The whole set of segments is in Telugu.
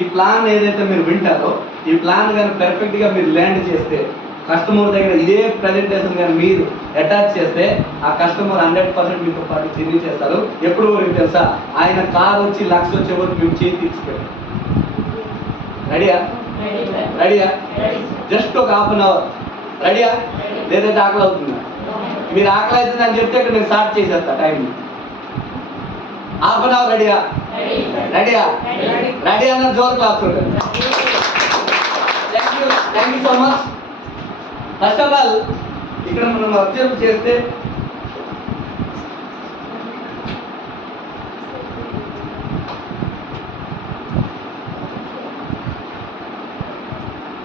ఈ ప్లాన్ ఏదైతే మీరు వింటారో ఈ ప్లాన్ కానీ పెర్ఫెక్ట్గా మీరు ల్యాండ్ చేస్తే కస్టమర్ దగ్గర ఇదే ప్రజెంటేషన్ కానీ మీరు అటాచ్ చేస్తే ఆ కస్టమర్ 100% మీతో పాటు తిరిగి చేస్తారు. ఎప్పుడు వరకు తెలుసా, ఆయన కార్ వచ్చి లక్ష వచ్చే వరకు మేము చేతి తీసుకెళ్ళాం. రెడీయా? జస్ట్ ఒక హాఫ్ అన్ అవర్. రెడీయా? లేదంటే ఆకలి అవుతుందా? మీరు ఆకలి అవుతుంది అని చెప్తే ఇక్కడ నేను స్టార్ట్ చేసేస్తా టైం. Half an hour. రెడీయా అన్న జోర్ క్లాస్ ఉంటుంది. Thank you so much. First of all ఇక్కడ మనం అబ్జర్వ్ చేస్తే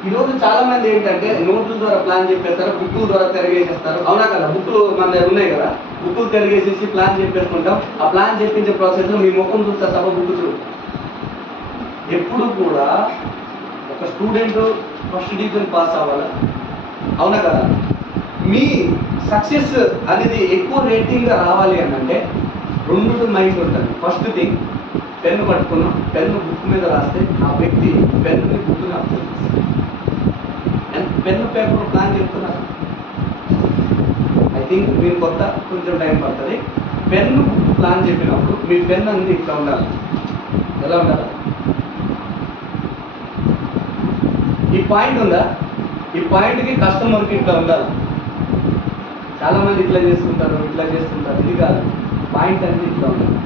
ఈరోజు చాలా మంది ఏంటంటే నోట్ల ద్వారా ప్లాన్ చెప్పేస్తారు, బుక్కుల ద్వారా తిరిగేసేస్తారు. అవునా కదా? బుక్కులు మన దగ్గర ఉన్నాయి కదా, బుక్కులు తిరిగేసేసి ప్లాన్ చెప్పేసుకుంటాం. ఆ ప్లాన్ చెప్పించే ప్రాసెస్లో మీ ముఖం చూస్తే తప్ప బుక్ చూడు. ఎప్పుడు కూడా ఒక స్టూడెంట్ ఫస్ట్ డివిజన్ పాస్ అవ్వాలి. అవునా కదా? మీ సక్సెస్ అనేది ఎక్కువ రేటింగ్గా రావాలి అని అంటే 2 మైండ్ ఉంటుంది. ఫస్ట్ థింగ్, పెన్ను పట్టుకున్నాం, పెన్ను బుక్ మీద రాస్తే ఆ వ్యక్తి పెన్నుని బుక్ని అర్థం చేస్తాడు. పెన్ను పేపర్ ప్లాన్ చెప్తున్నారు. ఐ థింక్ మీరు కొత్త కొంచెం టైం పడుతుంది. పెన్ను బుక్ ప్లాన్ చెప్పినప్పుడు మీ పెన్ అనేది ఇట్లా ఉండాలి. ఎలా ఉండాలి? ఈ పాయింట్ ఉందా? ఈ పాయింట్కి కస్టమర్కి ఇట్లా ఉండాలి. చాలామంది ఇట్లా చేస్తుంటారు. ఇది కాదు, పాయింట్ అనేది ఇట్లా ఉండాలి.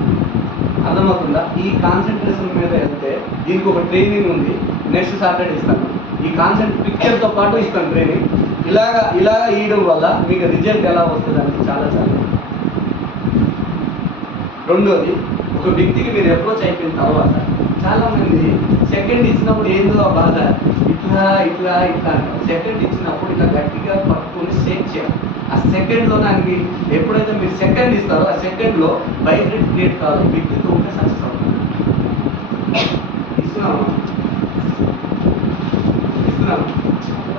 అర్థమవుతుందా? ఈ కాన్సన్ట్రేషన్ మీద వెళ్తే దీనికి ఒక ట్రైనింగ్ ఉంది, నెక్స్ట్ సాటర్డే ఇస్తాను. ఈ కాన్సెప్ట్ పిక్చర్తో పాటు ఇస్తాను ట్రైనింగ్. ఇలాగా ఇవ్వడం వల్ల మీకు రిజల్ట్ ఎలా వస్తుంది అనేది చాలా. రెండోది, ఒక వ్యక్తికి మీరు అప్రోచ్ అయిపోయిన తర్వాత చాలామంది సెకండ్ ఇచ్చినప్పుడు ఏందో ఆ బాధ, ఇట్లా అంటారు. సెకండ్ ఇచ్చినప్పుడు ఇట్లా గట్టిగా పట్టుకొని షేక్ చేయాలి. ఆ సెకండ్లో దానికి ఎప్పుడైతే మీరు సెకండ్ ఇస్తారో ఆ సెకండ్లో వైబ్రేట్ క్రియేట్ కాదు, వ్యక్తితో ఉంటే సక్సెస్ అవుతుంది. ఇస్తున్నాము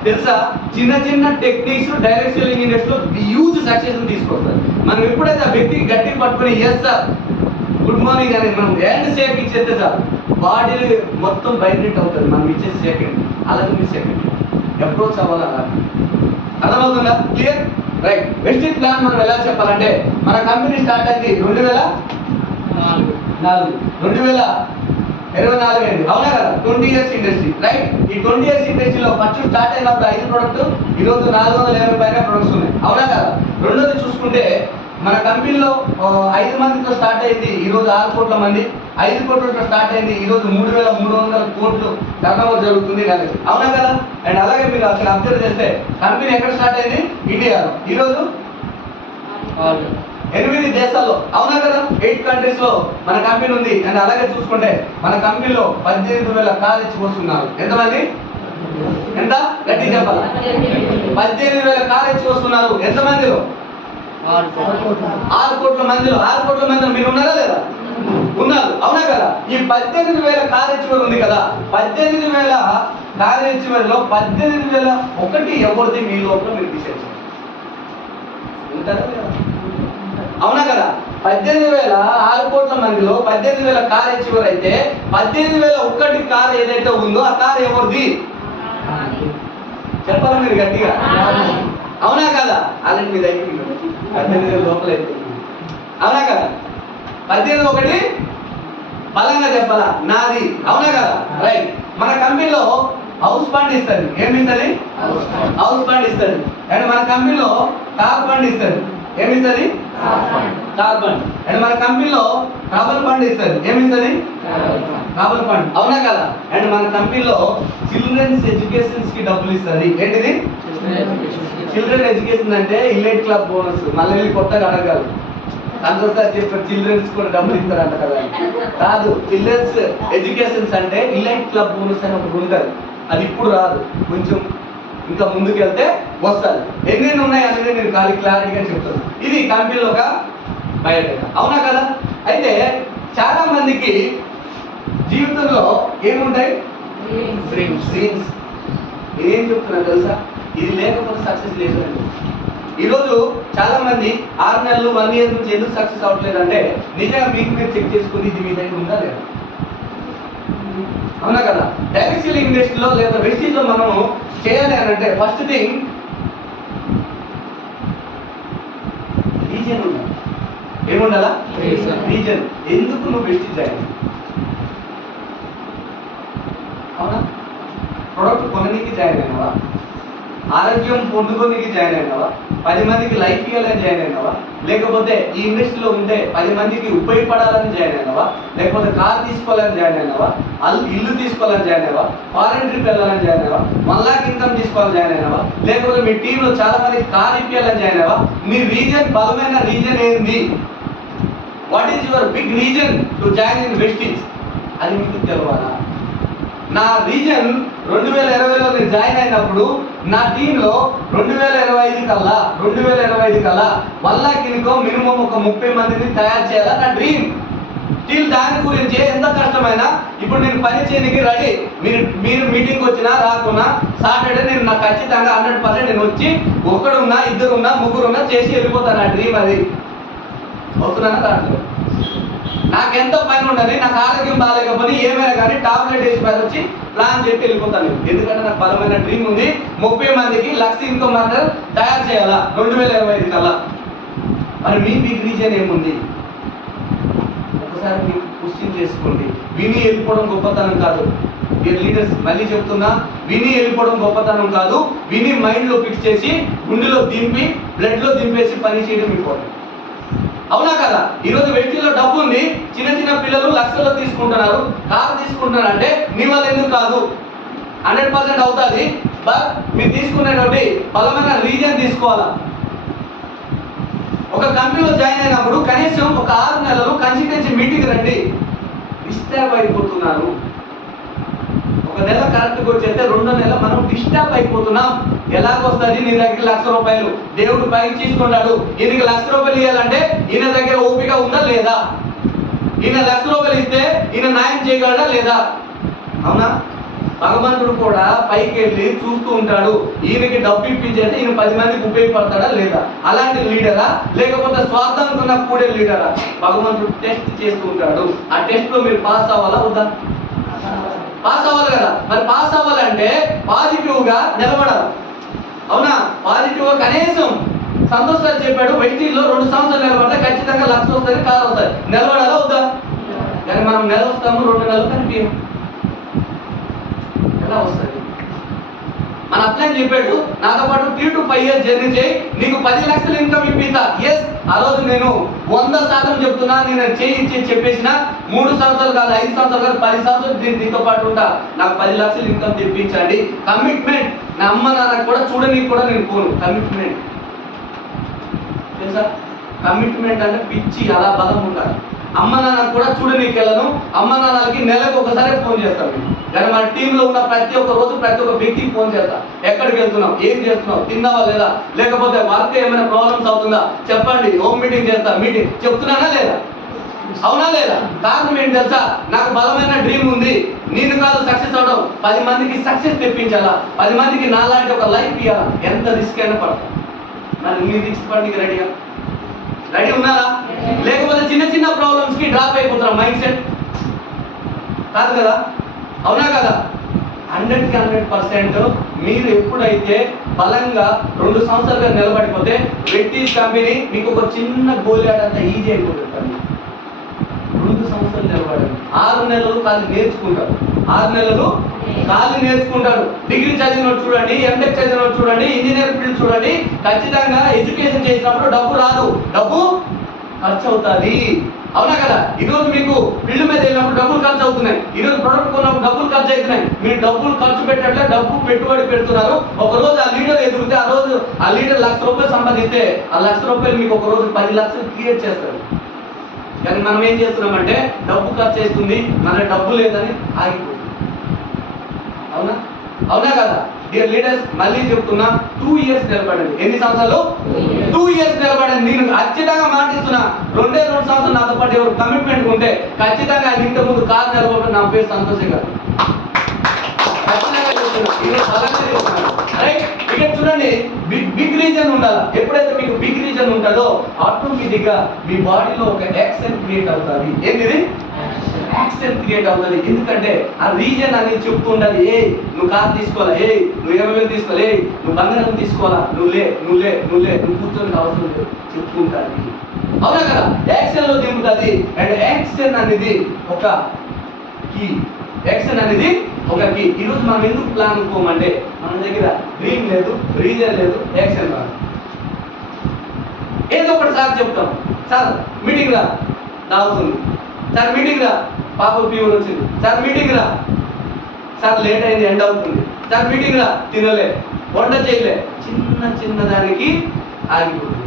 తెలుసా? చిన్న టెక్నిక్స్ డైరెక్ట్ సెల్లింగ్ ఇండస్ట్రీలో హ్యూజ్ సక్సెస్ తీసుకొస్తారు. మనం ఎప్పుడైతే ఆ వ్యక్తికి గట్టి పట్టుకొని ఎస్ సార్ గుడ్ మార్నింగ్ అని మనం హ్యాండ్ షేక్ ఇచ్చేస్తే చాలు, బాడీ మొత్తం వైబ్రేట్ అవుతుంది. మనం ఇచ్చే సెకండ్. అలాగే మీ సెకండ్ అప్రోచ్ అవ్వాలి. అలా అర్థమవుతుందా? క్లియర్? రైట్. బెస్ట్ ప్లాన్ మనం ఎలా చెప్పాలంటే, మన కంపెనీ స్టార్ట్ అయింది 2024 అయింది. అవునా కదా? 20 years ఇండస్ట్రీ. రైట్. ఈ 20 years ఇండస్ట్రీలో ఫస్ట్ స్టార్ట్ అయినప్పుడు 5 ప్రొడక్ట్, ఈరోజు 450 పైన ప్రొడక్ట్స్ ఉన్నాయి. అవునా కదా? రెండోది చూసుకుంటే మన కంపెనీలో 5 మందితో స్టార్ట్ అయింది, ఈరోజు 6 కోట్ల మంది. 5 కోట్లతో స్టార్ట్ అయింది, ఈరోజు 3,300 కోట్లు టర్నోవర్ జరుగుతుంది నెలకి. అవునా కదా? అండ్ అలాగే మీరు అక్కడ అబ్జర్వ్ చేస్తే కంపెనీ ఎక్కడ స్టార్ట్ అయింది? ఇండియాలో. ఈరోజు 8 దేశాల్లో. అవునా కదా? 8 countries లో మన కంపెనీ ఉంది. అండ్ అలాగే చూసుకుంటే మన కంపెనీలో 18,000 కాలేజ్ వస్తున్నారు. ఎంతమంది? ఎంత గట్టి చెప్పాలి? 18,000 కాలేజ్ వస్తున్నారు. ఎంతమందిలో? 6 కోట్ల మందిలో. 6 కోట్ల మందిలో మీరు ఉన్నారా లేదా? ఉన్నారు. అవునా కదా? ఈ 18,000 కాలేజ్ ఉంది కదా, 18,000 కాలేజ్ లో 18,001 ఎవరిది మీ లోపల మీరు డిసైడ్ చేయండి. ఉంటారా లేదా? అవునా కదా? 18,000 6 కోట్ల మందిలో 18,000 కార్ అచీవర్ అయితే 18,001 కార్ ఏదైతే ఉందో ఆ కార్ ఎవరిది? చెప్పాలా మీరు గట్టిగా? అవునా కదా? అలాంటి మీద అయిపోయింది 18,000 లోపల అయిపోయింది. అవునా కదా? 18,001 బలంగా చెప్పాలా? నాది. అవునా కదా? రైట్. మన కంపెనీలో హౌస్ ఫండ్ ఇస్తుంది. ఏమి ఇస్తుంది? హౌస్ ఫండ్ ఇస్తుంది. అండ్ మన కంపెనీలో కార్ ఫండ్ ఇస్తుంది. ఏమి ఇస్తుంది? Car fund. అండ్ మన కంపెనీలో ట్రావెల్ ఫండ్ ఇస్తుంది. ఏమి ఇస్తుంది? Travel fund. అవునా కదా? అండ్ మన కంపెనీలో చిల్డ్రన్స్ ఎడ్యుకేషన్స్ కి డబ్బులు ఇస్తుంది. ఏంటిది? చిల్డ్రన్ ఎడ్యుకేషన్ అంటే ఇల్లైట్ క్లబ్ బోనస్. మళ్ళీ కొత్తగా అడగాలి. సంతోష్ సార్ చెప్పారు చిల్డ్రన్స్ కూడా డబ్బులు ఇస్తారంట కదా. కాదు, చిల్డ్రన్స్ ఎడ్యుకేషన్స్ అంటే ఇల్లైట్ క్లబ్ బోనస్ అని ఒకటి ఉంటుంది. అది ఇప్పుడు రాదు, కొంచెం ఇంకా ముందుకు వెళ్తే వస్తుంది. ఎన్ని ఉన్నాయి అనేది నేను క్లారిటీగా చెప్తాను. ఇది కంపెనీలో ఒక బయోడేటా. అవునా కదా? అయితే చాలా మందికి జీవితంలో ఏముంటాయి? డ్రీమ్స్. నేనేం చెప్తున్నా తెలుసా? ఇది లేకపోతే సక్సెస్ లేదండి. ఈరోజు చాలా మంది 6 నెలలు 1 year నుంచి ఎందుకు సక్సెస్ అవ్వట్లేదు అంటే నిజంగా మీకు మీరు చెక్ చేసుకుని ఇది మీ దగ్గర ఉందా లేదా? అవునా కదా? డైరెక్ట్ సెల్లింగ్ ఇండస్ట్రీలో లేదా వెస్టీజ్లో మనము చేయాలి అని అంటే ఫస్ట్ థింగ్ రీజన్ ఉండాలి. ఏముండాలా? రీజన్. ఎందుకు నువ్వు వెస్టీజ్ జాయిన్? అవునా? ప్రొడక్ట్ కొనడానికి జాయిన్ అయినావా? ఆరోగ్యం పొందుకోనికి జాయిన్ అయినావా? 10 మందికి లైఫ్ ఇవ్వాలని జాయిన్ అయినావా? లేకపోతే ఈ ఇండస్ట్రీలో ఉంటే 10 మందికి ఉపయోగపడాలని జాయిన్ అయినావా? లేకపోతే కార్ తీసుకోవాలని జాయిన్ అయినావా? ఇల్లు తీసుకోవాలని జాయిన్ అయినావా? ఫారెన్ ట్రిప్ వెళ్ళాలని జాయిన్ అయినావా? 1 lakh ఇన్కమ్ తీసుకోవాలని జాయిన్ అయినావా? లేకపోతే మీ టీంలో చాలా మందికి కార్ ఇప్పించాలని జాయిన్ అయినావా? మీ రీజన్, బలమైన రీజన్ ఏంది? What is your big reason to join in Vestige? అది మీకు తెలవాలా? నా రీజన్ 2020లో నేను జాయిన్ అయినప్పుడు నా టీంలో 2025 కల్లా 1 lakh ఇన్కమ్ మినిమం ఒక 30 మందిని తయారు చేయాలా నా డ్రీమ్. స్టిల్ దాని గురించి ఎంత కష్టమైనా ఇప్పుడు నేను పని చేయడానికి రెడీ. మీరు మీటింగ్ వచ్చినా రాకున్నా సాటర్డే నేను నాకు ఖచ్చితంగా 100% నేను వచ్చి ఒకడున్నా, ఇద్దరున్నా, ముగ్గురున్నా చేసి వెళ్ళిపోతాను. నా డ్రీమ్ అది. వస్తున్నానా దాంట్లో నాకెంత పని ఉండని, నాకు ఆరోగ్యం బాగాలేకపోతే ఏమైనా కానీ టాబ్లెట్ వేసి పని వచ్చి ప్లాన్ చెప్పి వెళ్ళిపోతాను. ఎందుకంటే నాకు బలమైన డ్రీమ్ ఉంది. 30 మందికి 1 lakh ఇన్కమ్ తయారు చేయాలా 2025 కల్లా. మరి మీ బిగ్ రీజన్ ఏముంది? ఒకసారి మీకు క్వశ్చన్ చేసుకోండి. విని వెళ్ళిపోవడం గొప్పతనం కాదు. లీడర్స్ మళ్ళీ చెప్తున్నా, విని వెళ్ళిపోవడం గొప్పతనం కాదు. విని మైండ్లో ఫిక్స్ చేసి గుండెలో దింపి బ్లడ్లో దింపేసి పని చేయడం ఇంపార్టెంట్. అవునా కదా? ఈరోజు వ్యక్తిలో డబ్బు ఉంది, చిన్న చిన్న పిల్లలు లక్షల్లో తీసుకుంటున్నారు, కారు తీసుకుంటున్నారు అంటే నీ వల్ల ఎందుకు కాదు? 100% అవుతుంది. బట్ మీరు తీసుకునేటువంటి బలమైన రీజన్ తీసుకోవాలా. ఒక కంపెనీలో జాయిన్ అయినప్పుడు కనీసం ఒక 6 నెలలు కన్సిస్టెన్సీ మీటింగ్ రండి. డిస్టర్బ్ అయిపోతున్నారు. ఒక నెల కరెక్ట్గా వచ్చేస్తే 2వ నెల మనం డిస్టర్బ్ అయిపోతున్నాం. ఎలాగొస్తుంది? నీ దగ్గర 1 lakh రూపాయలు దేవుడు పైకి తీసుకున్నాడు. ఈయనకి 1 lakh రూపాయలు ఇవ్వాలంటే ఈయన దగ్గర ఓపిక ఉందా లేదా? ఈయన 1 lakh రూపాయలు ఇస్తే ఈయన న్యాయం చేయగలడా లేదా? అవునా? భగవంతుడు కూడా పైకి వెళ్ళి చూస్తూ ఉంటాడు. ఈయనకి డబ్బు ఇప్పించేస్తే ఈయన 10 మందికి ఉపయోగపడతాడా లేదా? అలాంటి లీడరా లేకపోతే స్వార్థంతో కూడే లీడరా? భగవంతుడు టెస్ట్ చేస్తూ ఉంటాడు. ఆ టెస్ట్ లో మీరు పాస్ అవ్వాలా వద్దా? పాస్ అవ్వాలి కదా. మరి పాస్ అవ్వాలంటే పాజిటివ్ గా నిలబడాలి. అవునా? పాజిటివ్ గా కనీసం సంతోష్ గారు చెప్పాడు, వెస్టీజ్లో 2 సంవత్సరాలు నిలబడితే ఖచ్చితంగా 1 lakh వస్తుంది, కారు వస్తుంది. నిలబడాలా వద్దా? కానీ మనం నెల వస్తాము, 2 నెలలు కనిపించం. ఎలా వస్తుంది? మన అప్లైన్ చెప్పాడు, నాతో పాటు 3 to 5 years జర్నీ చేయి, నీకు 10 lakhs ఇన్కమ్ ఇప్పిస్తా. ఎస్, ఆ రోజు నేను 100% చెప్తున్నా. నేను చేయించి చెప్పేసిన 3 సంవత్సరాలు కాదు, 5 సంవత్సరాలు కాదు, 10 సంవత్సరాలు నీతో పాటు ఉంటా. నాకు 10 lakhs ఇన్కమ్ తెప్పించండి. కమిట్మెంట్. నా అమ్మ నాన్న కూడా చూడనీకి కూడా నేను పోను. కమిట్మెంట్ తెలుసా? కమిట్మెంట్ అంటే పిచ్చి, అలా బలం ఉండాలి. అమ్మ నాన్న కూడా చూడనీకి వెళ్ళను. అమ్మ నాన్నలకి నెలకు ఒకసారి ఫోన్ చేస్తాను. కానీ మన టీంలో ఉన్న ప్రతి ఒక్క రోజు ప్రతి ఒక్క వ్యక్తికి ఫోన్ చేస్తా. ఎక్కడికి వెళ్తున్నావు, ఏం చేస్తున్నావు, తిన్నావా లేదా, లేకపోతే వర్క్ ఏమైనా ప్రాబ్లమ్స్ అవుతుందా చెప్పండి. హోమ్ మీటింగ్ చేస్తా. మీటింగ్ చెప్తున్నానా లేదా? అవునా లేదా? కారణం ఏంటి తెలుసా? నాకు బలమైన డ్రీమ్ ఉంది. నేను కాదు సక్సెస్ అవడం, 10 మందికి సక్సెస్ తెప్పించాలా, 10 మందికి నాలాంటి ఒక లైఫ్ ఇవ్వాలా. ఎంత రిస్క్ అయినా పడతా. మరి మీరు రిస్క్ పడికి రెడీ ఉన్నారా? లేకపోతే చిన్న చిన్న ప్రాబ్లమ్స్ కి డ్రాప్ అయిపోతారా? మైండ్ సెట్ కాదు కదా? అవునా కదా? 100కి 100% మీరు ఎప్పుడైతే బలంగా 2 సంవత్సరాలుగా నిలబడిపోతే వెస్టీజ్ కంపెనీ మీకు ఒక చిన్న గోల్ ఆడంత ఈజీ అయిపోతుంది. 2 సంవత్సరాలు నిలబడండి. 6 నెలలు కాదు నేర్చుకుంటారు. 6 నెలలు కాదు నేర్చుకుంటారు. డిగ్రీ చదివినోడు చూడండి, ఎంటెక్ చదివినోడు చూడండి, ఇంజనీర్ ఫీల్డ్ చూడండి, ఖచ్చితంగా ఎడ్యుకేషన్ చేసినప్పుడు డబ్బు రాదు, డబ్బు ఖర్చు అవుతుంది. అవునా కదా? ఈరోజు మీకు ఫీల్డ్ మీద వెళ్ళినప్పుడు డబ్బులు ఖర్చు అవుతున్నాయి. ఈరోజు ప్రొడక్ట్ కొన్నప్పుడు డబ్బులు ఖర్చు అవుతున్నాయి. మీరు డబ్బులు ఖర్చు పెట్టట్లే, డబ్బు పెట్టుబడి పెడుతున్నారు. ఒక రోజు ఆ లీడర్ ఎదుగుతే, ఆ రోజు ఆ లీడర్ 1 lakh రూపాయలు సంపాదిస్తే, ఆ 1 lakh రూపాయలు మీకు ఒక రోజు 10 lakhs క్రియేట్ చేస్తారు. కానీ మనం ఏం చేస్తున్నామంటే డబ్బు ఖర్చు అవుతుంది, మన డబ్బు లేదని ఆగిపోతుంది. అవునా? అవునా కదా? డియర్ లీడర్స్, మళ్ళీ చెప్తున్నా, 2 years నిలబడండి. ఎన్ని సంవత్సరాలు? 2 years నిలబడండి. నేను ఖచ్చితంగా మాటిస్తున్నా. 2 సంవత్సరాలు నాతో పాటు ఎవరు కమిట్మెంట్ ఉంటే ఖచ్చితంగా ఆయన ఇంటి ముందు కారు నిలబడి నా పేరు సంతోషం గారు. ఖచ్చితంగా చెప్తున్నా. ఈరోజు అలాగే చెప్తున్నాను. రైట్? ఇక్కడ చూడండి, బిగ్ రీజన్ ఉండాలి. ఎప్పుడైతే మీకు బిగ్ రీజన్ ఉంటుందో ఆటోమేటిక్గా మీ బాడీలో ఒక యాక్షన్ క్రియేట్ అవుతుంది. ఏంటిది? యాక్సిడెంట్ క్రియేట్ అవుతుంది. ఎందుకంటే ఆ రీజన్ అనేది చెప్తూ ఉండాలి, ఏ నువ్వు కార్ తీసుకోవాలా, ఏ నువ్వు 20,000 తీసుకోవాలి, ఏ నువ్వు బంగారం తీసుకోవాలా, నువ్వు కూర్చొని అవసరం లేదు చెప్తూ ఉంటాను. అవునా కదా? యాక్షన్ లో దింపుతుంది. అండ్ యాక్షన్ అనేది ఒక కీ. యాక్షన్ అనేది ఒక కీ. ఈరోజు మనం ఎందుకు ప్లాన్ అనుకోమంటే మన దగ్గర డ్రీమ్ లేదు, రీజన్ లేదు, యాక్షన్ రాదు. ఏదో ఒకటి సార్ చెప్తాం, సార్ మీటింగ్ రా దావుతుంది, సార్ మీటింగ్ రా పాప ఫీవర్ వచ్చింది, సార్ మీటింగ్ రా సార్ లేట్ అయింది ఎండ్ అవుతుంది, సార్ మీటింగ్ రా తినలే, వంట చేయలే, చిన్న దానికి ఆగిపోతుంది.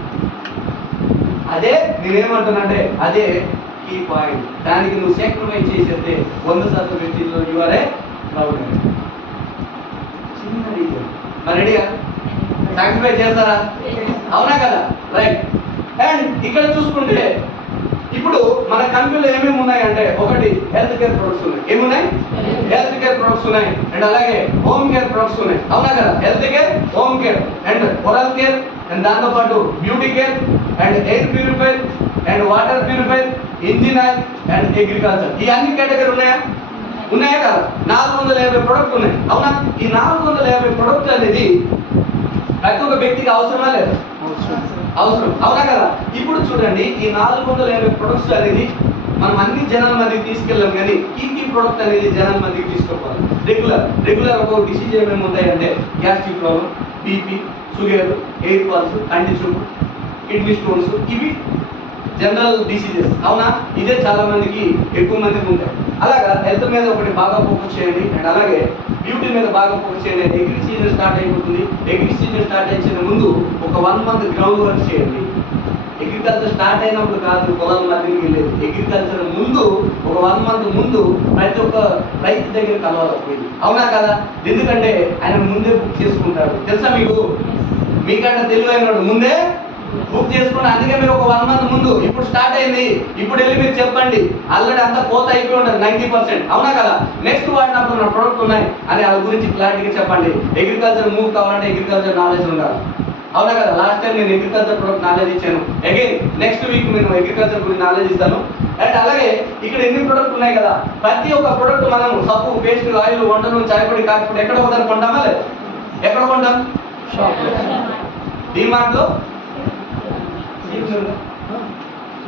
అదే నేనేమంటున్నానంటే అదే కీ పాయింట్. దానికి నువ్వు సాక్రిఫైస్ చేసేస్తే 100% వ్యక్తిలో యువరే ప్రౌడ్. చిన్న రీజన్ మరి రెడీగా సాక్రిఫైస్ చేస్తారా? అవునా కదా? రైట్. అండ్ ఇక్కడ చూసుకుంటే ఇప్పుడు మన కంపెనీలో ఏమేమి ఉన్నాయంటే, ఒకటి హెల్త్ కేర్ ప్రొడక్ట్స్ ఉన్నాయి. ఏమున్నాయి? హెల్త్ కేర్ ప్రొడక్ట్స్ ఉన్నాయి. అండ్ అలాగే హోమ్ కేర్ ప్రొడక్ట్స్ ఉన్నాయి. అవునా కదా? Health care, home care and oral care and దాంతో పాటు beauty care and air purifier and water purifier, engine oil and agriculture. ఈ అన్ని కేటగిరీ ఉన్నాయా కదా? 450 ప్రొడక్ట్ ఉన్నాయి. అవునా? ఈ 450 ప్రొడక్ట్ అనేది ప్రతి ఒక్క వ్యక్తికి అవసరమా లేదా? అవసరం. అవునా కదా? ఇప్పుడు చూడండి, ఈ 450 ప్రొడక్ట్స్ అనేది మనం అన్ని జనాల మధ్యకి తీసుకెళ్ళాం, కానీ ఈ ప్రొడక్ట్ అనేది జనాల మధ్యకి తీసుకోవాలి. రెగ్యులర్ ఒక డిసీజ్ ఏమేమి ఉంటాయంటే gastric problem, BP, sugar, hair falls, కంటి చూపు, కిడ్నీ స్టోన్స్, ఇవి జనరల్ డిసీజెస్. అవునా? ఇదే చాలా మందికి ఎక్కువ మందికి ఉంటాయి. అలాగా హెల్త్ మీద ఒకటి బాగా ఫోకస్ చేయండి. అండ్ అలాగే బ్యూటీ మీద బాగా ఫోకస్ చేయండి. అగ్రి సీజన్ స్టార్ట్ అయిపోతుంది. అగ్రి సీజన్ స్టార్ట్ అయ్యే ముందు ఒక 1 month గ్రౌండ్ వర్క్ చేయండి. అగ్రికల్చర్ స్టార్ట్ అయినప్పుడు కాదు పొలాల మధ్యకి వెళ్ళేది. అగ్రికల్చర్ ముందు ఒక 1 month ముందు ప్రతి ఒక్క రైతు దగ్గర కలవాలి. అవునా కదా? ఎందుకంటే ఆయన ముందే బుక్ చేసుకుంటాడు. తెలుసా మీకు? మీకంటే తెలివైనడు ముందే బుక్ చేసుకుని, అందుకే మీరు ఒక 1 month ముందు, ఇప్పుడు స్టార్ట్ అయింది, ఇప్పుడు వెళ్ళి మీరు చెప్పండి. ఆల్రెడీ అంతా కోత అయిపోయి ఉంటుంది 90%. అవునా కదా? నెక్స్ట్ వాడినప్పుడు మన ప్రొడక్ట్ ఉన్నాయి అని వాళ్ళ గురించి క్లారిటీగా చెప్పండి. అగ్రికల్చర్ మూవ్ కావాలంటే అగ్రికల్చర్ నాలెడ్జ్ ఉండాలి. అవునా కదా? లాస్ట్ టైం నేను అగ్రికల్చర్ ప్రొడక్ట్ నాలెడ్జ్ ఇచ్చాను. అగైన్ నెక్స్ట్ వీక్ నేను అగ్రికల్చర్ గురించి నాలెడ్జ్ ఇస్తాను. అండ్ అలాగే ఇక్కడ ఎన్ని ప్రొడక్ట్ ఉన్నాయి కదా, ప్రతి ఒక్క ప్రొడక్ట్ మనం సబ్బు, పేస్ట్, ఆయిల్, వంట నూనె, చాయ్ పొడి, కాఫీ పొడి ఎక్కడ ఒకసారి కొంటామా లేదు? ఎక్కడ కొంటాం? డిమార్ట్ లో.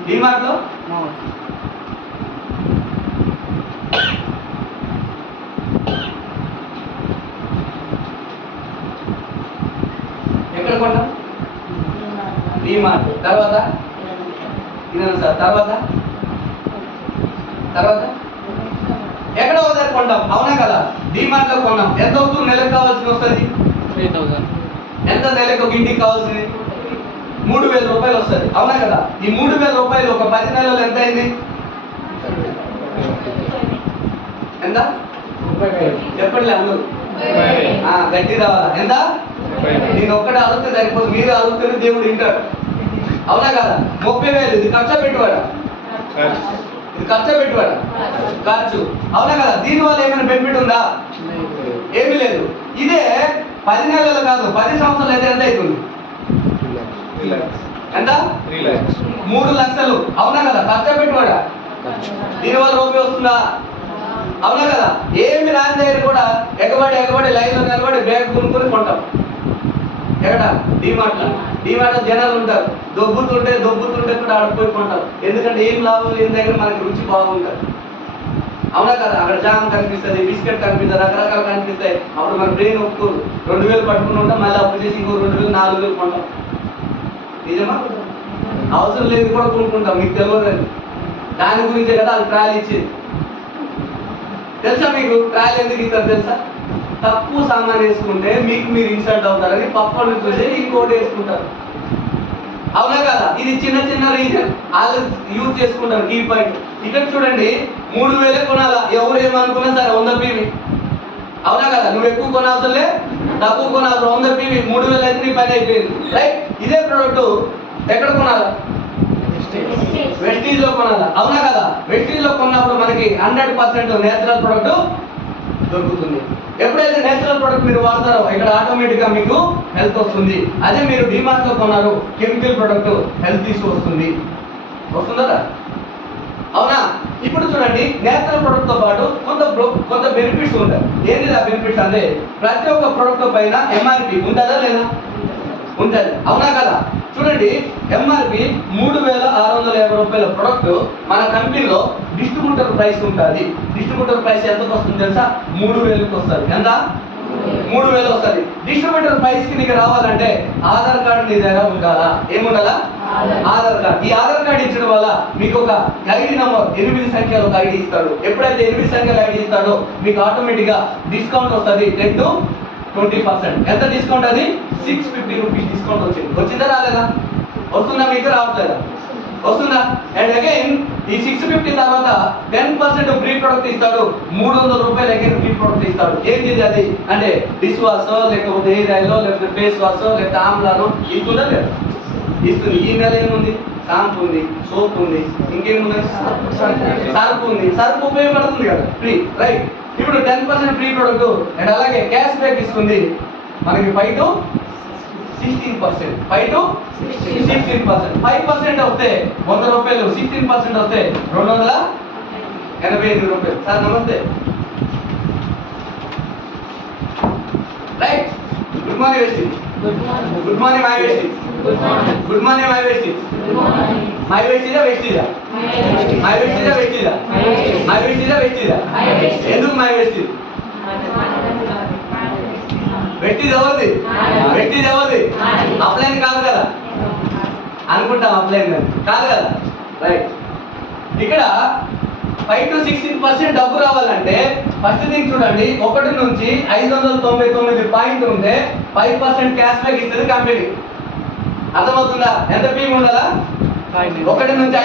డిమార్ట్ లో ఎక్కడ కొంటాం? డిమార్ట్. తర్వాత ఇదేనా సార్? తర్వాత ఎక్కడ ఒకసారి కొంటాం. అవునా కదా? డిమార్ట్ లో కొన్నాం. ఎంత వస్తుంది? నెలకు కావాల్సి వస్తుంది 3,000. ఎంత నెలకు ఒక ఇంటికి కావాల్సింది? 3,000 రూపాయలు వస్తుంది. అవునా కదా? ఈ 3,000 రూపాయలు ఒక 10 నెలలు ఎంత అయింది? ఎంత చెప్పండి అందరూ. గట్టి రావాలా? ఎంత? నేను ఒక్కడే అడిగితే సరిపోదు, మీరు అడుగుతూనే దేవుడు వింటాడు. అవునా కదా? 30,000 ఇది ఖర్చు పెట్టువాడా? ఇది ఖర్చు పెట్టువాడా? ఖర్చు. అవునా కదా? దీనివల్ల ఏమైనా బెనిఫిట్ ఉందా? ఏమీ లేదు. ఇదే 10 నెలలు కాదు, 10 సంవత్సరాలు అయితే ఎంత అవుతుంది? ఎంత? 3 లక్షలు. అవునా కదా? ఖర్చు పెట్టువాడా? దీనివల్ల రూపాయి వస్తుందా? అవునా కదా? ఏమి రాని దగ్గర కూడా ఎగబడి లైన్లో నిలబడి బ్యాగ్ కొనుక్కొని కొంటాం. ఎక్కడ? డిమార్ట్ జనాలు ఉంటారు, దొబ్బుతుంటే కూడా ఆడిపోయి కొంటారు. ఎందుకంటే ఏం లాభం లేని దగ్గర మనకి రుచి బాగుంటుంది. అవునా కదా? అక్కడ జామ్ కనిపిస్తుంది, బిస్కెట్ కనిపిస్తుంది, రకరకాలు కనిపిస్తాయి. అప్పుడు మన బ్రెయిన్ ఒప్పుకోదు. 2,000 పట్టుకుని ఉంటాం, మళ్ళీ అప్పు చేసి ఇంకో 2,000, 4,000 కొంటాం. నిజమా? అవసరం లేదు కూడా కొనుక్కుంటాం. మీకు తెలియదండి. దాని గురించే కదా అది ట్రయల్ ఇచ్చేది. తెలుసా మీకు? ట్రయల్ ఎందుకు ఇస్తారు తెలుసా? తక్కువ సామాన్ వేసుకుంటే మీకు మీరు ఇన్సల్ట్ అవుతారని పప్పు నుంచి ఇంకోటి వేసుకుంటారు. అవునా కదా? ఇది చిన్న రీజన్ వాళ్ళు యూజ్ చేసుకుంటారు. కీ పాయింట్ ఇక్కడ చూడండి. 3,000 కొనాలా, ఎవరు ఏమనుకున్నా సరే 100 PV. అవునా కదా? నువ్వు ఎక్కువ కొనవసలే, తక్కువ కొనవసరం. 100 PV 3,000 అయితే నీ పని అయిపోయింది. రైట్? ఇదే ప్రోడక్ట్ ఎక్కడ కొనాలా? వెస్టీజ్ లో కొనాలా. అవునా కదా? వెస్టీజ్ లో కొన్నప్పుడు మనకి 100% నేచురల్ ప్రొడక్ట్ దొరుకుతుంది. ఎప్పుడైతే నేచురల్ ప్రొడక్ట్ మీరు వాడతారో ఇక్కడ ఆటోమేటిక్ గా మీకు హెల్త్ వస్తుంది. అదే మీరు డిమార్ట్ లో కొన్నారు కెమికల్ ప్రొడక్ట్, హెల్త్ ఇష్యూ వస్తుందా? అవునా? ఇప్పుడు చూడండి, నేచురల్ ప్రొడక్ట్ తో పాటు కొంత బెనిఫిట్స్ ఉంటాయి. ఏంటి ఆ బెనిఫిట్స్ అంటే ప్రతి ఒక్క ప్రొడక్ట్ పైన ఎంఆర్పి ఉంటుందా లేదా? ఉంటుంది, అవునా కదా? చూడండి, ఎంఆర్పి 3,650 రూపాయల ప్రొడక్ట్ మన కంపెనీలో డిస్ట్రిబ్యూటర్ ప్రైస్ ఉంటుంది. డిస్ట్రిబ్యూటర్ ప్రైస్ ఎంతకు వస్తుంది తెలుసా? 3,000కి వస్తుంది. ఎంత? 3,000 వస్తుంది. డిస్ట్రిబ్యూటర్ ప్రైస్ కి నీకు రావాలంటే ఆధార్ కార్డు నీ దగ్గర ఉండాలా? ఏముండాలా? ఆధార్ కార్డు. ఈ ఆధార్ కార్డు ఇచ్చడం వల్ల మీకు ఒక ఐడి నెంబర్ 8 సంఖ్యలో ఒక ఐడి ఇస్తాడు. ఎప్పుడైతే 8 సంఖ్యల ఐడి ఇస్తాడో మీకు ఆటోమేటిక్ గా డిస్కౌంట్ వస్తుంది 10 to 20%. ఎంత డిస్కౌంట్? అది 650 రూపీస్ డిస్కౌంట్ వచ్చింది. వచ్చిందా రాలేదా? వస్తుందా? మీకు రావట్లేదా? వస్తుందా? అండ్ అగైన్ ఈ 650 తర్వాత 10% ఫ్రీ ప్రొడక్ట్ ఇస్తాడు. 300 రూపాయలు అగైన్ ఫ్రీ ప్రొడక్ట్ ఇస్తాడు. ఏంటి అది అంటే డిష్ వాష్, లేకపోతే హెయిర్ ఆయిల్, లేకపోతే ఫేస్ వాష్, లేకపోతే ఆమ్లాను ఇస్తుందా లేదా? ఇస్తుంది. ఈ నెల ఏముంది? షాంపూ ఉంది, సోప్ ఉంది, ఇంకేముంది? సర్ఫ్ ఉంది. సర్ఫ్ ఉపయోగపడుతుంది కదా, ఫ్రీ, రైట్? ఇప్పుడు 10% ఫ్రీ ప్రొడక్ట్ అండ్ అలాగే క్యాష్ బ్యాక్ ఇస్తుంది మనకి 5 to 16%. 5 to 16%. 5% వస్తే 100 రూపాయలు, 16% వస్తే 285 రూపాయలు. సార్ నమస్తే, రైట్? గుడ్ మార్నింగ్ వేసి. గుడ్ మార్నింగ్ మై వేసి. గుడ్ మార్నింగ్ మై వేసి. మై వేసిదా వేసిదా? మై వేసిదా వేసిదా? మై వేసిదా వేసిదా? ఎందుకు మై వేసి? పెట్టిది ఎవరిది? పెట్టిది ఎవరిది? అప్లైన్ కాదు కదా అనుకుంటాం. అప్లైన్ కాదు కదా, రైట్? ఇక్కడ 5 to 16% డబ్బు రావాలంటే ఫస్ట్ థింగ్ చూడండి, 1 నుంచి 599 పాయింట్ ఉంటే 5% క్యాష్ బ్యాక్ ఇస్తుంది కంపెనీ. అర్థమవుతుందా? ఎంత పీ ఉండాలా? 1 నుంచి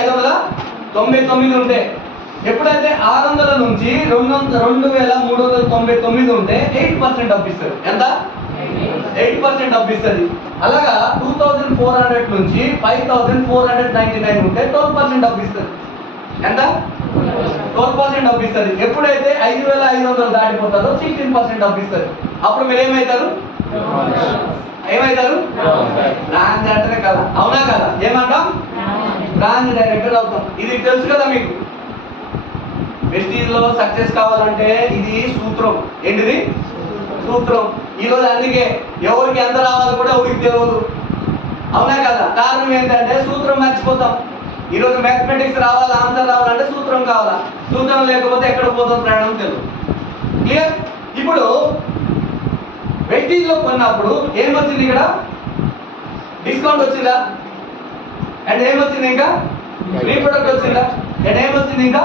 599 ఉంటే. ఎప్పుడైతే 600 నుంచి 2,399 ఉంటే 8% డబ్బు ఇస్తుంది. ఎంత? 8% డబ్బు ఇస్తుంది. అలాగా 2,400 నుంచి 5,499 ఉంటే 12% డబ్బు ఇస్తుంది. ఎంత? 12% డబ్బు ఇస్తుంది. ఎప్పుడైతే 5,500 దాటిపోతుందో 16% డబ్బు ఇస్తుంది. అప్పుడు మీరు ఏమవుతారు? బ్రాంచ్ డైరెక్టర్ కదా, అవునా కదా? ఏమంటాం? బ్రాంచ్ డైరెక్టర్ అవుతాం. ఇది తెలుసు కదా మీకు. వెస్టీజ్ లో సక్సెస్ కావాలంటే ఇది సూత్రం. ఏంటిది? సూత్రం. ఈరోజు అందుకే ఎవరికి ఎంత రావాలో కూడా ఎవరికి తెలియదు, అవునా కదా? కారణం ఏంటంటే సూత్రం మర్చిపోతాం. ఈరోజు మ్యాథమెటిక్స్ రావాలా, ఆన్సర్ రావాలంటే సూత్రం కావాలా. సూత్రం లేకపోతే ఎక్కడ పోతాం ప్రయాణం తెలియదు. క్లియర్? ఇప్పుడు వెస్టీజ్ లో కొన్నప్పుడు ఏమొచ్చింది? ఇక్కడ డిస్కౌంట్ వచ్చిందా? అండ్ ఏమొచ్చింది? ఇంకా ఫ్రీ ప్రొడక్ట్ వచ్చిందా? అండ్ ఏమొచ్చింది? ఇంకా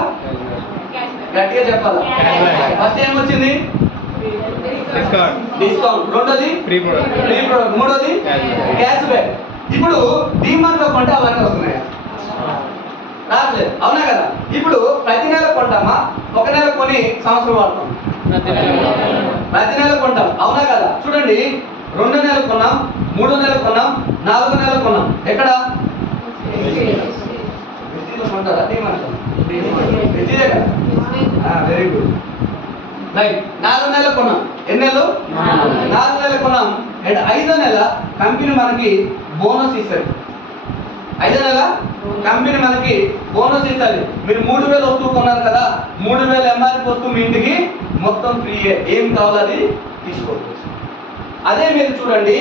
గట్టిగా చెప్పాలా? ఫస్ట్ ఏమొచ్చింది? డిస్కౌంట్. రెండోది ఫ్రీ ప్రొడక్ట్. మూడోది క్యాష్ బ్యాక్. ఇప్పుడు డిమార్ట్ లో కొంటే అవన్నీ వస్తున్నాయా? రావట్లేదు, అవునా కదా? ఇప్పుడు ప్రతి నెల కొంటామా? ఒక నెల కొని సంవత్సరం వాడతాం. ప్రతి నెల కొంటాం, అవునా కదా? చూడండి, 2 నెలలు కొన్నాం, 3 నెలలు కొన్నాం, 4 నెలలు కొన్నాం. ఎక్కడ? కొంటారా? వెస్టీజే కదా? Very good, right. 4 నెలలు కొన్నాం. ఎన్ని నెలలు? 4 నెలలు కొన్నాం. అండ్ 5వ నెల కంపెనీ మనకి బోనస్ ఇస్తుంది. 5వ నెల కంపెనీ మనకి బోనస్ ఇస్తుంది. మీరు 3,000 వస్తువు కొన్నారు కదా, 3,000 ఎంఆర్పి వస్తువు మీ ఇంటికి మొత్తం ఫ్రీ. ఏం కావాలి అది తీసుకోవచ్చు. అదే మీరు చూడండి,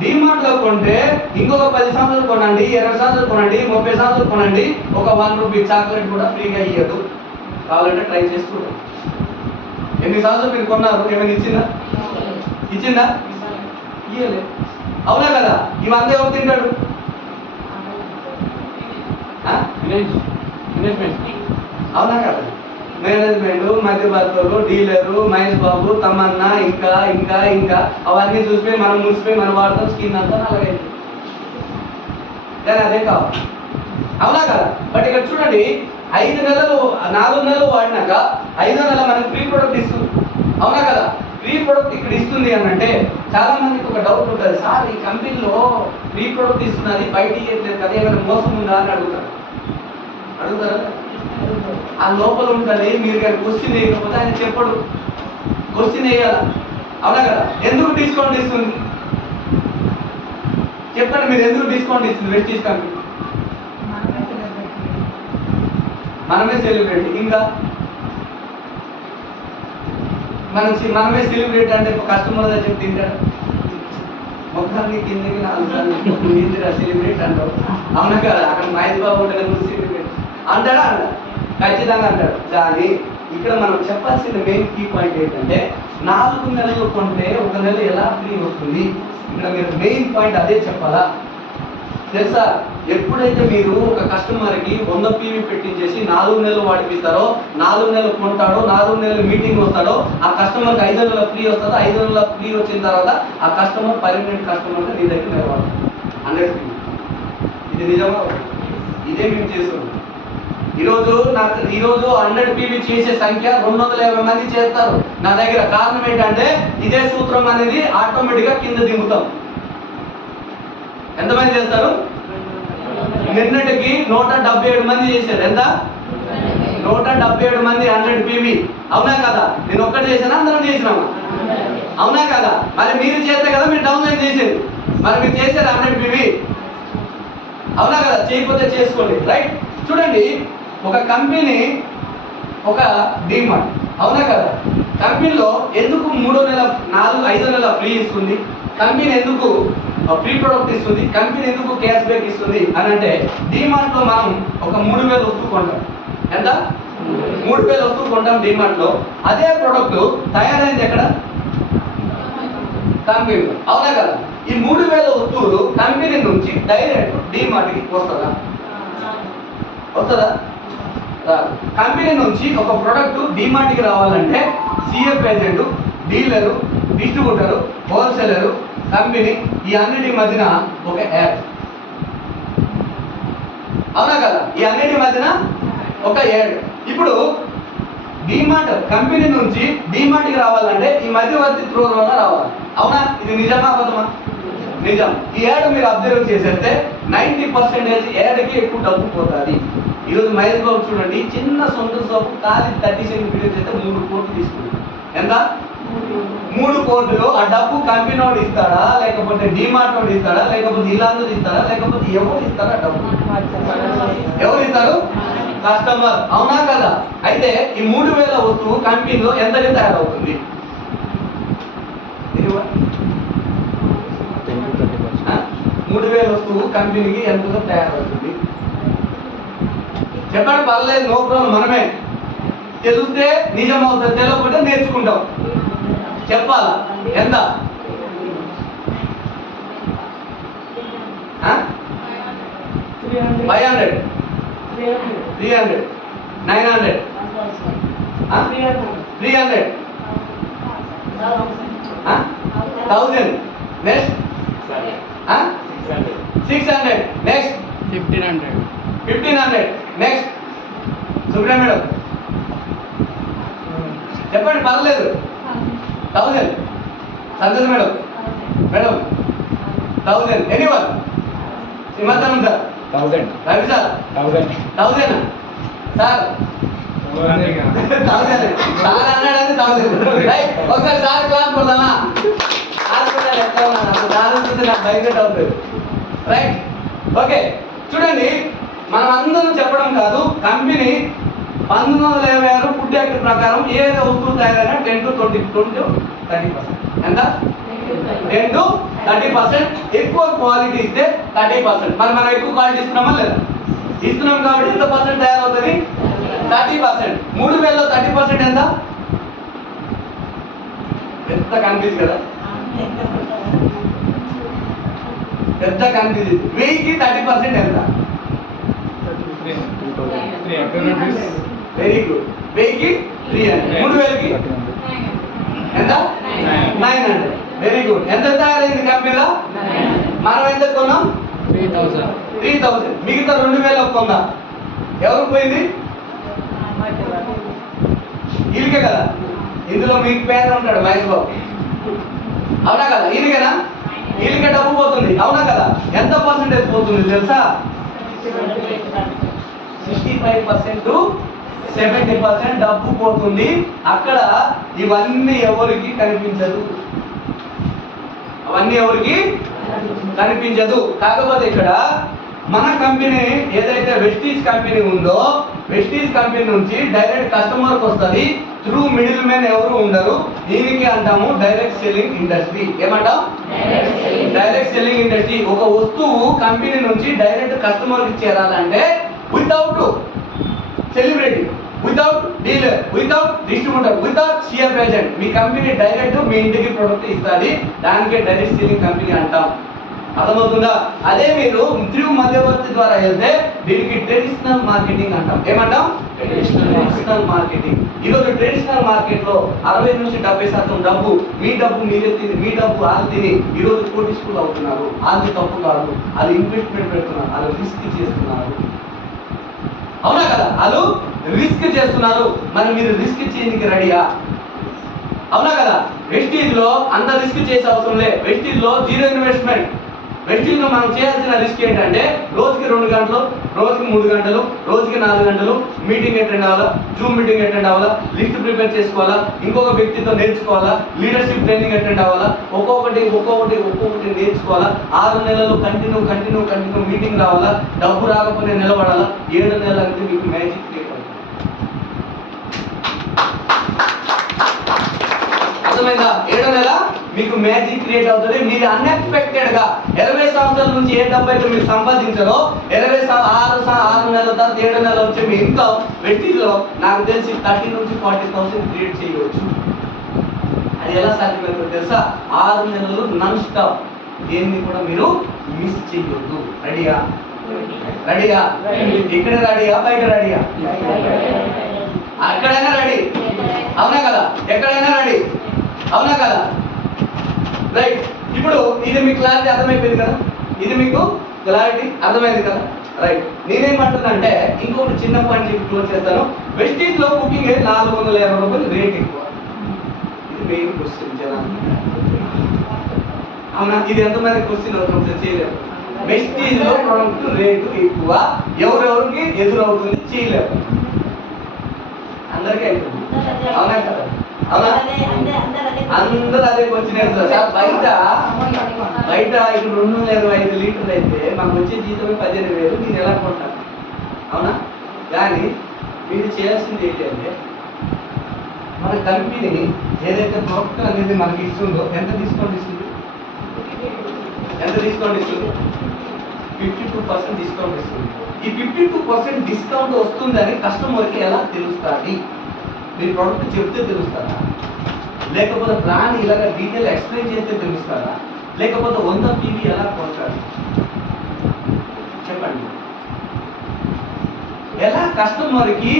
డిమార్ట్ లో కొంటే ఇంకొక 10 సంవత్సరాలు కొనండి, 20 సంవత్సరాలు కొనండి, 30 సంవత్సరాలు కొనండి, ఒక 1 రూపీ చాక్లెట్ కూడా ఫ్రీగా ఇయ్యదు. కావాలంటే ట్రై చేసుకోండి. ఎన్ని సంవత్సరాలు మీరు కొన్నారు? ఏమైనా ఇచ్చిందా? ఇచ్చిందా? ఇయ్యలే, అవునా కదా? ఇవన్నీ ఎవరు తింటాడు? అవునా కదా? మేనేజ్మెంట్, మధ్యవర్తులు, డీలరు, మహేష్ బాబు, తమన్నా, ఇంకా ఇంకా ఇంకా అవన్నీ చూసిపోయి మనం ముసిపోయి మనం వాడతాం. స్కిన్ అంతా నల్లగైంది. అదే కావాలి, అవునా కదా? బట్ ఇక్కడ చూడండి, 5 నెలలు 4 నెలలు వాడినాక 5వ నెల మనకి ఫ్రీ ప్రొడక్ట్ ఇస్తుంది, అవునా కదా? ఫ్రీ ప్రొడక్ట్ ఇక్కడ ఇస్తుంది అని అంటే చాలా మందికి ఒక డౌట్ ఉంటుంది, సార్ ఈ కంపెనీలో ఫ్రీ ప్రొడక్ట్ ఇస్తున్నది బయట ఇవ్వట్లేదు కదా, ఏమైనా మోసం ఉందా అని అడుగుతారా? ఆ లోపల ఉంటుంది. మీరు కానీ క్వశ్చన్ వేయకపోతే ఆయన చెప్పడు. క్వశ్చన్ వేయాల, అవునా కదా? ఎందుకు డిస్కౌంట్ ఇస్తుంది చెప్పండి. మీరు ఎందుకు డిస్కౌంట్ ఇస్తుంది వెస్టీజ్ కంపెనీ? మనమే సెలబ్రిటీ. ఇంకా మనమే సెలబ్రిటీ అంటే కస్టమర్ దగ్గర చెప్తే తింటాడు, మొత్తాన్ని కిందకి 4 సార్లు సెలబ్రిటీ అంటావు. అవునా కదా? అక్కడ మహేష్ బాబు ఉంటాడు సెలబ్రిటీ అంటాడా? అంటాడు, ఖచ్చితంగా అంటాడు. కానీ ఇక్కడ మనం చెప్పాల్సిన మెయిన్ కీ పాయింట్ ఏంటంటే 4 నెలలు కొంటే 1 నెల ఎలా ఫ్రీ వస్తుంది. ఇక్కడ మీరు మెయిన్ పాయింట్ అదే చెప్పాలా తెలుసా? ఎప్పుడైతే మీరు ఒక కస్టమర్కి 100 PV పెట్టించేసి 4 నెలలు వాడిపిస్తారో, 4 నెలలు కొంటాడో, 4 నెలలు మీటింగ్ వస్తాడో, ఆ కస్టమర్కి 5 నెలల ఫ్రీ వస్తుందో, 5 నెలల ఫ్రీ వచ్చిన తర్వాత ఆ కస్టమర్ పర్మనెంట్ కస్టమర్గా నీ దగ్గర నిలబడతాడు. 100 ఇది నిజమా? ఇదే మేము చేస్తున్నాం. ఈరోజు 100 PV చేసే సంఖ్య 250 మంది చేస్తారు నా దగ్గర. కారణం ఏంటంటే ఇదే సూత్రం అనేది ఆటోమేటిక్గా కింద దిగుతాం. ఎంతమంది చేస్తారు? నిన్నటికి 177 మంది చేశారు. ఎంత? 177 మంది 100 PV. అవునా కదా? నేను ఒక్కటి చేశానా? అందరం చేసినామా? అవునా కదా? మరి మీరు చేస్తే కదా మీరు డౌన్లైన్ చేసేది. మరి మీరు చేశారు 100 PV. అవునా కదా? చేయకపోతే చేసుకోండి. రైట్? చూడండి, ఒక కంపెనీ, ఒక డిమార్ట్, అవునా కదా? కంపెనీలో ఎందుకు 3 నెలల 5 నెలల ఫ్రీ ఇస్తుంది? కంపెనీ ఎందుకు ఫ్రీ ప్రొడక్ట్ ఇస్తుంది? కంపెనీ ఎందుకు క్యాష్ బ్యాక్ ఇస్తుంది అని అంటే, డిమార్ట్లో మనం ఒక 3000 వస్తువు కొంటాం. ఎంత? 3000 వస్తువు కొంటాం డిమార్ట్లో. అదే ప్రొడక్ట్ తయారైంది ఎక్కడ? కంపెనీలో. అవునా కదా? ఈ 3000 వస్తువులు కంపెనీ నుంచి డైరెక్ట్ డిమార్ట్కి వస్తుందా? వస్తుందా? కంపెనీ నుంచి ఒక ప్రొడక్ట్ డిమార్ట్కి రావాలంటే CF agent, dealer, distributor, wholesaler, company, ఈ అన్నిటి మధ్యన ఒక యాడ్. అవునా కదా? ఈ అన్నిటి మధ్యన ఒక యాడ్. ఇప్పుడు డిమార్ట్ కంపెనీ నుంచి డిమార్ట్కి రావాలంటే ఈ మధ్యవర్తి త్రూ వల్ల రావాలి. అవునా? ఇది నిజమా అబద్ధమా? నిజం. ఈ యాడ్ మీరు అబ్జర్వ్ చేసేస్తే 90% యాడ్కి ఎక్కువ డబ్బు పోతుంది. ఈరోజు మహేష్ బాబు చూడండి, చిన్న సొంత సోపు ఖాళీ 30 సెకండ్ వీడియో చేస్తే 3 కోట్లు తీసుకుంటారు. ఎంత? 3 కోట్లు. ఆ డబ్బు కంపెనీ వాడు ఇస్తాడా, లేకపోతే డిమార్ట్ వాడు ఇస్తాడా, లేకపోతే ఇలాంటి ఇస్తాడా, లేకపోతే ఎవరు ఇస్తారా డబ్బు? ఎవరు ఇస్తారు? కస్టమర్. అవునా కదా? అయితే ఈ 3000 వస్తువు కంపెనీలో ఎంతగా తయారవుతుంది? 3000 వస్తువు కంపెనీకి ఎంతగా తయారవుతుంది? చెప్పండి, పర్లేదు, నో ప్రాబ్లం. మనమే తెలిస్తే నిజం అవుతుంది, తెలియకపోతే నేర్చుకుంటాం. చెప్పాలా? ఎంత? 500, 300, 900, 300, 1000. Next 600. Next 1500. Next Subrahma madam చెప్పండి, పర్లేదు. 1000. Santosh madam 1000. Anyone? Simhachalam sir 1000. Ravi sir 1000. Sir 1000. Sir అన్నాడని 1000. రైట్? ఒకసారి సార్ క్లాస్ కొడదామా? ఎట్లా ఉన్నాను సార్ చూస్తే నాకు బైకెట్ అవుతుంది. రైట్? ఓకే, చూడండి, మనం అందరం చెప్పడం కాదు. కంపెనీ 1956 ఫుడ్ యాక్ట్ ప్రకారం ఏ వస్తువు తయారైనా 10 to 30%. ఎంత? 10 to 30%. ఎక్కువ క్వాలిటీ ఇస్తే 30%. మనం ఎక్కువ క్వాలిటీ ఇస్తున్నామా లేదా? ఇస్తున్నాం కాబట్టి ఎంత పర్సెంట్ తయారవుతుంది? 30%. 3000లో 30% ఎంత? ఎంత కన్ఫ్యూజ్ కదా? పెద్ద కన్ఫ్యూజ్. 1000కి 30% ఎంత? Very good. 1000కి 300. 3000కి ఎంత? 900. Very good. ఎంత తయారైంది కంపెనీలో? మనం ఎంత కొన్నాం? 3000. మిగతా 2000 కొందా? ఎవరు పోయింది? వీళ్ళకే కదా. ఇందులో మీకు పేరు ఉంటాడు మహేష్ బాబు. అవునా కదా? ఈయనకేనా? వీళ్ళకే డబ్బు పోతుంది. అవునా కదా? ఎంత పర్సెంటేజ్ పోతుంది తెలుసా? 65% to 70% డబ్బు పోతుంది. అక్కడ ఇవన్నీ ఎవరికి కనిపించదు. అవన్నీ ఎవరికి కనిపించదు. కాకపోతే ఇక్కడ మన కంపెనీ ఏదైతే వెస్టీజ్ కంపెనీ ఉందో వెస్టీజ్ కంపెనీ నుంచి డైరెక్ట్ కస్టమర్కి వస్తుంది. త్రూ మిడిల్ మ్యాన్ ఎవరు ఉండరు. దీనికి అంటాము డైరెక్ట్ సెల్లింగ్ ఇండస్ట్రీ. ఏమంటాం? Direct selling industry. ఒక వస్తువు కంపెనీ నుంచి డైరెక్ట్ కస్టమర్కి చేరాలంటే without celebrity, without dealer, without distributor, without CF agent మీ కంపెనీ డైరెక్ట్ మీ ఇంటికి ప్రొడక్ట్ ఇస్తుంది. దానికే డైరెక్ట్ సెల్లింగ్ కంపెనీ అంటాం. అర్థమవుతుందా? అదే మీరు త్రూ మధ్యవర్తి ద్వారా వెళ్తే దీనికి ట్రెడిషనల్ మార్కెటింగ్ అంటాం. ఏమంటాం? Traditional marketing. ఈరోజు ట్రెడిషనల్ మార్కెట్ లో 60 నుంచి 70% డబ్బు మీరే తిని, మీ డబ్బు వాళ్ళు తిని ఈరోజు కోటీశ్వరులు అవుతున్నారు. అది తప్పు కాదు. అది ఇన్వెస్ట్మెంట్ పెడుతున్నారు, అది రిస్క్ చేస్తున్నారు. అవునా కదా? వాళ్ళు రిస్క్ చేస్తున్నారు. మరి మీరు రిస్క్ చేయడానికి రెడీయా? అవునా కదా? వెస్టీజ్ లో అంత రిస్క్ చేసే అవసరం లేదు. వెస్టీజ్ లో 0 ఇన్వెస్ట్మెంట్. వెస్టీజ్ లో మనం చేయాల్సిన రిస్క్ ఏంటంటే రోజుకి 2 గంటలు, రోజుకి 3 గంటలు, రోజుకి 4 గంటలు మీటింగ్ అటెండ్ అవ్వాలా, జూమ్ మీటింగ్ అటెండ్ అవ్వాలా, లిస్ట్ ప్రిపేర్ చేసుకోవాలా, ఇంకొక వ్యక్తితో నేర్చుకోవాలా, లీడర్షిప్ ట్రైనింగ్ అటెండ్ అవ్వాలా, ఒక్కొక్కటి నేర్చుకోవాలా. 6 నెలలు కంటిన్యూ మీటింగ్ రావాలా, డబ్బు రాకపోతే నిలబడాలా. 7 నెలలు అంటే మీకు మ్యాజిక్ క్రియేట్ అవుతుంది. అర్థమైందా? 7 నెల మీకు మ్యాజిక్ క్రియేట్ అవుతుంది. మీరు అన్ఎక్స్పెక్టెడ్ గా 20 సంవత్సరాల నుంచి ఏ డబ్బు అయితే మీరు సంపాదించారో 6 నెలల తర్వాత 7 నెలలు వచ్చే మీ ఇన్కమ్ వెస్టీజ్ లో నాకు తెలిసి 30 నుంచి 40,000 క్రియేట్ చేయవచ్చు. అది ఎలా సాధ్యమవుతుందో తెలుసా? 6 నెలలు నాన్ స్టాప్, దేన్ని కూడా మీరు మిస్ చేయొద్దు. రెడీయా? ఇక్కడ రెడీయా? బయట రెడీయా? ఎక్కడైనా రెడీ. అవునా కదా? ఎక్కడైనా రెడీ. అవునా కదా? రైట్. ఇప్పుడు ఇది మీకు క్లారిటీ అర్థమైపోయింది కదా? ఇది మీకు క్లారిటీ అర్థమైంది కదా? రైట్. నేనేమంటున్నానంటే ఇంకొకటి చిన్న పాయింట్ చెప్పి క్లోజ్ చేస్తాను. వెస్టీజ్ లో బుకింగ్ 450 రూపాయలు రేట్ ఎక్కువ. ఇది మెయిన్ క్వశ్చన్ జనా. అవునా? ఇది ఎంతమంది క్వశ్చన్ అవుతుంది చేయలేము. వెస్టీజ్ లో ప్రొడక్ట్ రేటు ఎక్కువ, ఎవరెవరికి ఎదురవుతుంది చేయలేము. అందరికీ అవుతుంది. అవునా కదా? అవునా? అందరూ అదే క్వశ్చన్ వేస్తారు. బయట ఇప్పుడు 225 లీటర్లు అయితే మనకు వచ్చే జీతమే 18,000. నేను ఎలా కొంటాను? అవునా? కానీ మీరు చేయాల్సింది ఏంటంటే మన కంపెనీ ఏదైతే ప్రొడక్ట్ అనేది మనకి ఇస్తుందో ఎంత డిస్కౌంట్ ఇస్తుంది? 52% డిస్కౌంట్ ఇస్తుంది. ఈ 52% డిస్కౌంట్ వస్తుందని కస్టమర్కి ఎలా తెలుస్తుంది? మీ ప్రోడక్ట్ చెప్తే తెలుస్తారా? లేకపోతే బ్రాండ్ ఇలాగ డీటెయిల్ ఎక్స్ప్లెయిన్ చేస్తే తెలుస్తారా? లేకపోతే 100 PV ఎలా కొట్టాలి? చెప్పండి. ఎలా కస్టమర్కి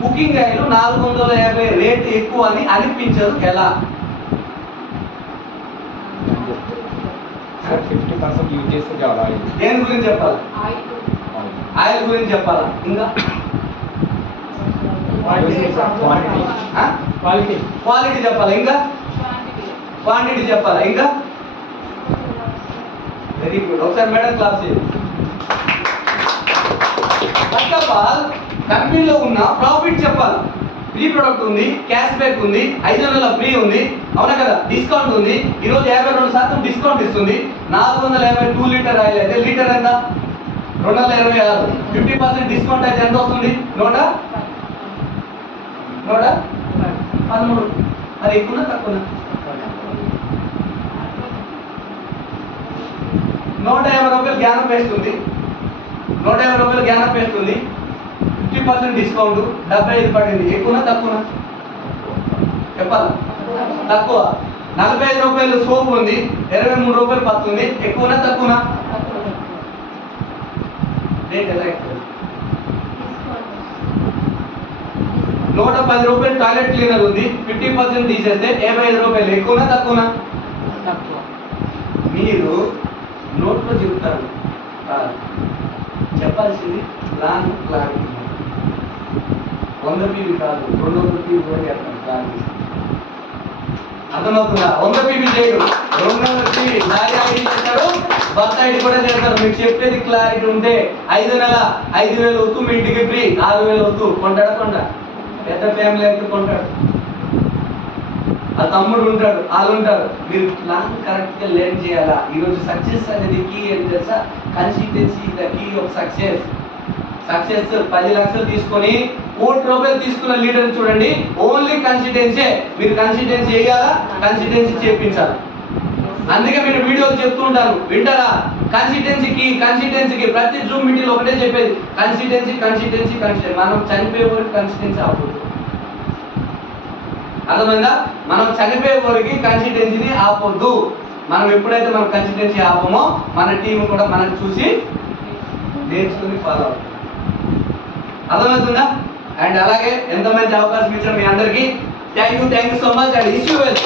బుకింగ్ అయిన 450 రేట్ ఎక్కువ అని అనిపించదు? ఎలా? 50% యూజ్ చేస్తే చాలా. దేని గురించి చెప్పాలి? ఆయిల్ గురించి చెప్పాలా? ఇంకా క్వాలిటీ చెప్పాలా? ఇంకా క్వాంటిటీ చెప్పాలా? ఇంకా వెరీ గుడ్. ఒకసారి మేడం క్లాస్ చేయండి. ఫస్ట్ ఆఫ్ ఆల్ కంపెనీలో ఉన్న ప్రాఫిట్ చెప్పాలి. ఫ్రీ ప్రొడక్ట్ ఉంది, క్యాష్ బ్యాక్ ఉంది, 500 ఫ్రీ ఉంది. అవునా కదా? డిస్కౌంట్ ఉంది. ఈరోజు 52% డిస్కౌంట్ ఇస్తుంది. 450 2 లీటర్ ఆయిల్ అయితే లీటర్ ఎంత? 226. 50% డిస్కౌంట్ అయితే ఎంత వస్తుంది? 113. అది ఎక్కువనా తక్కువనా? 150 రూపాయలు జ్ఞానం పేస్ట్ ఉంది. 150 రూపాయలు జ్ఞానం పేస్ట్ ఉంది. 50% డిస్కౌంట్ 75 పడింది. ఎక్కువనా తక్కువనా? చెప్పాలా? తక్కువ. 45 రూపాయలు సోప్ ఉంది. 23 రూపాయలు పడుతుంది. ఎక్కువనా తక్కువనా? రేట్ ఎలా ఎక్కువ? 110 రూపాయలు టాయిలెట్ క్లీనర్ ఉంది. 50% తీసేస్తే 55 రూపాయలు. ఎక్కువనా తక్కువనా? మీరు నోట్లో చెప్తారు, చెప్పాల్సింది ప్లాన్ క్లారిటీ. 100 PV కాదు, 200 PV కూడా చేస్తాను క్లారిటీ. అర్థమవుతుందా? 100 PV చేయరు, 200 PV లారీ ఐడి చేస్తారు, బస్ ఐడి కూడా చేస్తారు. మీకు చెప్పేది క్లారిటీ ఉంటే 5 నెల 5,000 వద్దు, మీ ఇంటికి ఫ్రీ. 6,000 వద్దు. కొంటాడా? పెద్ద ఫ్యామిలీ అయితే కొంటాడు. ఆ తమ్ముడు ఉంటాడు, వాళ్ళు ఉంటారు. మీరు ప్లాన్ కరెక్ట్గా లెర్న్ చేయాలా. ఈరోజు సక్సెస్ అనేది కీ ఏం తెలుసా? Consistency the key of success. Success 10 లక్షలు తీసుకొని 1 కోటి రూపాయలు తీసుకున్న లీడర్ చూడండి, ఓన్లీ కన్సిస్టెన్సీ. మీరు కన్సిస్టెన్సీ చేయాలా, కన్సిస్టెన్సీ చేయించాలి. అందుకే మీరు వీడియోలు చెప్తూ ఉంటాను, వింటారా? కన్సిస్టెన్సీకి ప్రతి జూమ్ మీటింగ్ ఒకటే చెప్పేది, కన్సిస్టెన్సీ. మనం చనిపోయే వరకు కన్సిస్టెన్సీ ఆపొద్దు. అర్థమైందా? మనం చనిపోయే వరకు కన్సిస్టెన్సీని ఆపొద్దు. మనం ఎప్పుడైతే మనం కన్సిస్టెన్సీ ఆపమో మన టీం కూడా మనం చూసి నేర్చుకుని ఫాలో అవుతుంది. అర్థమవుతుందా? అండ్ అలాగే ఎంత మంచి అవకాశం ఇచ్చారు మీ అందరికీ. Thank you so much and issue well.